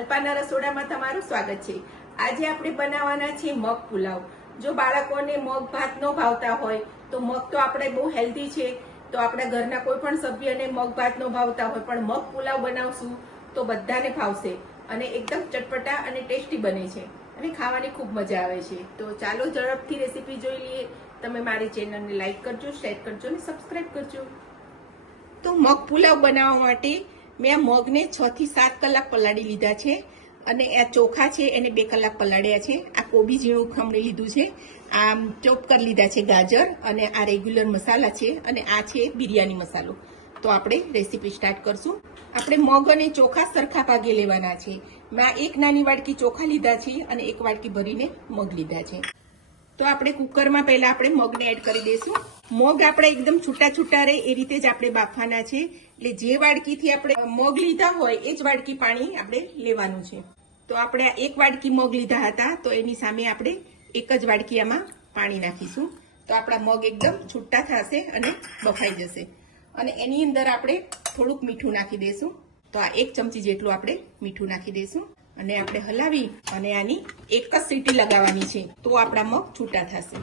અલ્પાના રસોડામાં તમારું સ્વાગત છે। આજે આપણે બનાવવાના છે મગ પુલાવ। જો બાળકોને મગ ભાત ન ભાવતા હોય તો મગ તો આપણે બહુ હેલ્ધી છે, તો આપણા ઘરના કોઈ પણ સભ્યને મગ ભાત ન ભાવતા હોય પણ મગ પુલાવ બનાવશું તો બધાને ભાવશે અને એકદમ ચટપટા અને ટેસ્ટી બને છે અને ખાવાની ખૂબ મજા આવે છે। તો ચાલો ઝડપથી રેસીપી જોઈ લઈએ। તમે મારી ચેનલને લાઈક કરજો, શેર કરજો અને સબસ્ક્રાઇબ કરજો। તો મગ પુલાવ બનાવવા માટે મેં આ મગને 6 થી 7 કલાક પલાળી લીધા છે અને આ ચોખા છે એને 2 કલાક પલાળ્યા છે। આ કોબી ઝીણું ખમણી લીધું છે, આ ચોપ કરી લીધા છે ગાજર અને આ રેગ્યુલર મસાલા છે અને આ છે બિરયાની મસાલો। તો આપણે રેસીપી સ્ટાર્ટ કરશું। આપણે મગ અને ચોખા સરખા ભાગે લેવાના છે। મેં 1 નાની વાટકી ચોખા લીધા છે અને 1 વાટકી ભરીને મગ લીધા છે। તો આપણે કુકરમાં પહેલા આપણે મગને એડ કરી દઈશું। મગ આપણે એકદમ છૂટા છૂટા રહે એ રીતે જ આપણે બાફવાના છે, એટલે જે વાડકીથી આપણે મગ લીધા હોય એ જ વાડકી પાણી આપણે લેવાનું છે। તો આપણે આ 1 વાડકી મગ લીધા હતા તો એની સામે આપણે 1 જ વાડકી આમાં પાણી નાખીશું। તો આપણા મગ એકદમ છૂટા થશે અને બફાઈ જશે અને એની અંદર આપણે થોડુંક મીઠું નાખી દઈશું। તો આ 1 ચમચી જેટલું આપણે મીઠું નાખી દઈશું અને આપણે હલાવી અને આની 1 જ સીટી લગાવવાની છે, તો આપણા મગ છૂટા થશે।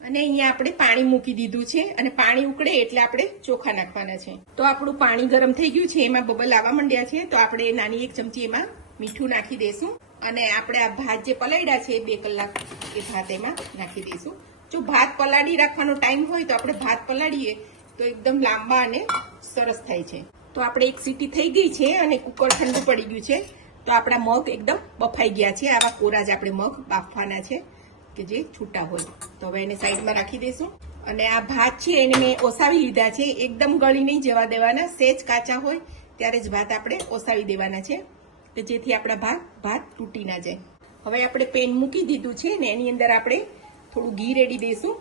અને અહીંયા આપણે પાણી મૂકી દીધું છે અને પાણી ઉકળે એટલે આપણે ચોખા નાખવાના છે। તો આપણું પાણી ગરમ થઈ ગયું છે, એમાં બબલ આવવા માંડ્યા છે, તો આપણે નાની 1 ચમચી એમાં મીઠું નાખી દઈશું અને આપણે આ ભાત જે પલાળ્યા છે 2 કલાક એ ભાત એમાં નાખી દઈશું। જો ભાત પલાળી રાખવાનો ટાઈમ હોય તો આપણે ભાત પલાળીએ તો એકદમ લાંબા અને સરસ થાય છે। તો આપણે 1 સીટી થઈ ગઈ છે અને કુકર ઠંડુ પડી ગયું છે, તો આપણા મગ એકદમ બફાઈ ગયા છે। આવા કોરા જ આપણે મગ બાફવાના છે કે જે છૂટા હોય। તો હવે એને સાઈડમાં રાખી દઈશું અને આ ભાત છે એને મેં ઓસાવી લીધા છે, એકદમ ગળી નહીં જવા દેવાના, સેજ કાચા હોય ત્યારે જ ભાત આપણે ઓસાવી દેવાના છે કે જેથી આપણા ભાત તૂટી ના જાય। હવે આપણે પેન મૂકી દીધું છે ને એની અંદર આપણે થોડું ઘી રેડી દઈશું।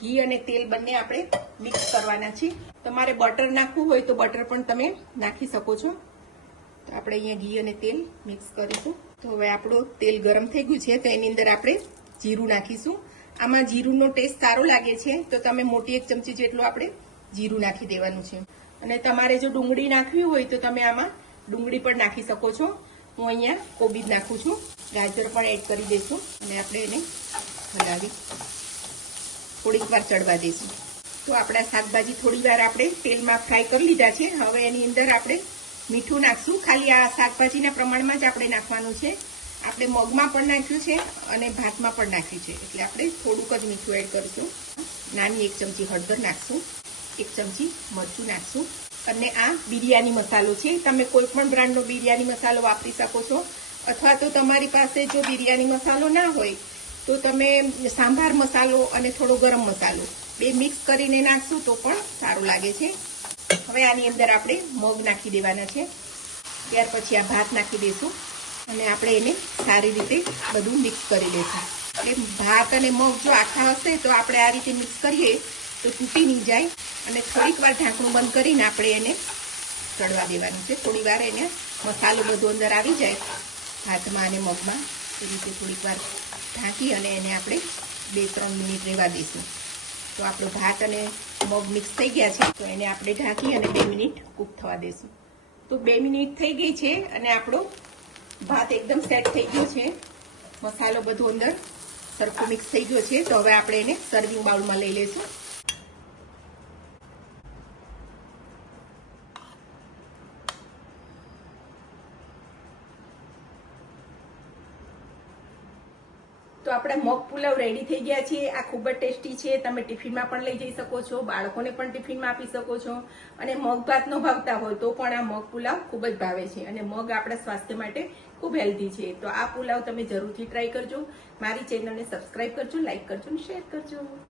ઘી અને તેલ બંને આપણે મિક્સ કરવાના છે। તમારે બટર નાખવું હોય તો બટર પણ તમે નાખી શકો છો। તો આપણે અહીંયા ઘી અને તેલ મિક્સ કરીશું। તો હવે આપણું તેલ ગરમ થઈ ગયું છે તો એની અંદર આપણે જીરું નાખીશું। આમાં જીરુંનો ટેસ્ટ સારો લાગે છે તો તમે મોટી 1 ચમચી જેટલું આપણે જીરું નાખી દેવાનું છે અને તમારે જો ડુંગળી નાખવી હોય તો તમે આમાં ડુંગળી પણ નાખી શકો છો। હું અહીંયા કોબી નાખું છું, ગાજર પણ એડ કરી દઈશું અને આપણે એને હલાવી થોડીક વાર ચડવા દઈશું। તો આપણા શાકભાજી થોડી વાર આપણે તેલમાં ફ્રાય કરી લીધા છે। હવે એની અંદર આપણે મીઠું નાખશું, ખાલી આ શાકભાજીના પ્રમાણમાં જ આપણે નાખવાનું છે। આપણે મગમાં પણ નાખ્યું છે અને ભાતમાં પણ નાખ્યું છે એટલે આપણે થોડુંક જ મીઠું એડ કરીશું। નાની 1 ચમચી હળદર નાખશું, 1 ચમચી મરચું નાખશું અને આ બિરયાની મસાલો છે। તમે કોઈ પણ બ્રાન્ડનો બિરયાની મસાલો વાપરી શકો છો અથવા તો તમારી પાસે જો બિરયાની મસાલો ના હોય તો તમે સાંભાર મસાલો અને થોડો ગરમ મસાલો બે મિક્સ કરીને નાખશું તો પણ સારું લાગે છે। હવે આની અંદર આપણે મગ નાખી દેવાના છે, ત્યાર પછી આ ભાત નાખી દઈશું અને આપણે એને સારી રીતે બધું મિક્સ કરી દઈશું। એટલે ભાત અને મગ જો આખા હશે તો આપણે આ રીતે મિક્સ કરીએ તો તૂટી નહીં જાય અને થોડીક વાર ઢાંકણું બંધ કરીને આપણે એને ચડવા દેવાનું છે। થોડી વાર એને મસાલો બધો અંદર આવી જાય ભાતમાં અને મગમાં એ રીતે થોડીક વાર ઢાંકી અને એને આપણે 2-3 મિનિટ રહેવા દઈશું। તો આપણો ભાત અને મગ મિક્સ થઈ ગયા છે તો એને આપણે ઢાંકી અને 2 મિનિટ કૂક થવા દઈશું। તો 2 મિનિટ થઈ ગઈ છે અને આપણો ભાત એકદમ સેટ થઈ ગયો છે, મસાલો બધો અંદર સરખું મિક્સ થઈ ગયો છે। તો હવે આપણે એને સર્વિંગ બાઉલમાં લઈ લઈશું। તો આપણા મગ પુલાવ રેડી થઈ ગયા છે। આ ખૂબ જ ટેસ્ટી છે, તમે ટિફિનમાં પણ લઈ જઈ શકો છો, બાળકોને પણ ટિફિનમાં આપી શકો છો અને મગ ભાત ન ભાવતા હોય તો પણ આ મગ પુલાવ ખૂબ જ ભાવે છે અને મગ આપણા સ્વાસ્થ્ય માટે ખૂબ હેલ્ધી છે। તો આ પુલાવ તમે જરૂરથી ટ્રાય કરજો। મારી ચેનલને સબસ્ક્રાઇબ કરજો, લાઈક કરજો અને શેર કરજો।